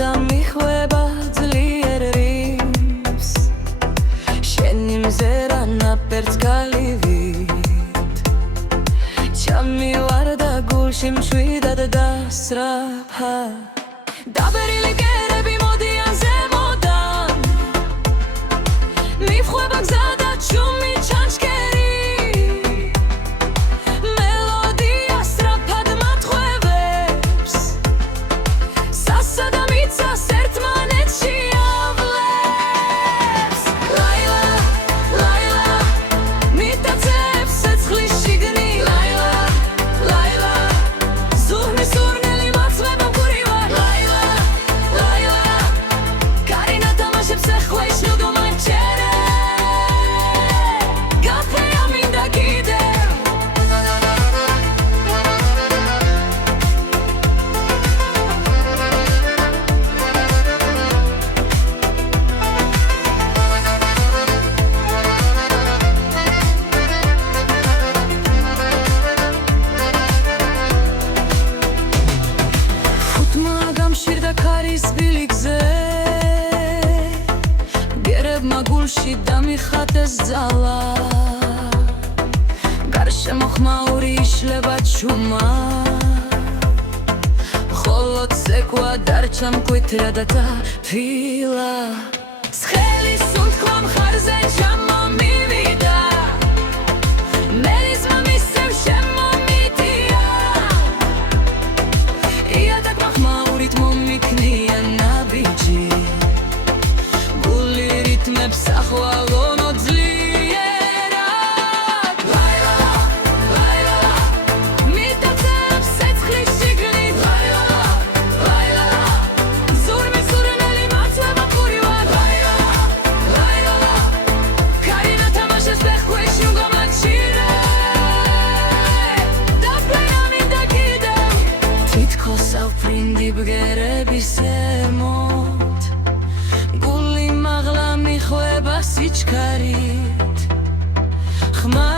მიხვება ძლიერ რიმს შენი მზერა ნაპერწკალივით ჩამივარდა გულში მშვიდად დასრაფა დაბერილი კერები მოდიან ზემოდან მიხვება გზა და ჩუმი ჩანჩქერი ქარის ბილიგზე გერებმა გულში დამიხატეს ძალა გარშემო ხმაური იშლება ჩუმა ხოლო ცეკვა დარჩა მკვეთრად და ფილა ცხელი სუნთქვა მხარზე ჩამომივიდა მერიზმა მისცემ შემომიტია იატაკმა ხმაურით მომიქნია ნაბიჯი გული რითმებს ახვალონო ძლიერად ლაილა ლაილა მიტაცებს ცეცხლის შიგნით ლაილა ლაილა ზურმის სურნელი მაცლება ხურივად ლაილა ლაილა კარინა თამაშობს ბეხვეში უგამაჩირე დაფრენა მინდა კიდევ თითქოს ავფრინდი ბგერების ზემოთ გული მაღლა მიხვება სიჩქარით ხმა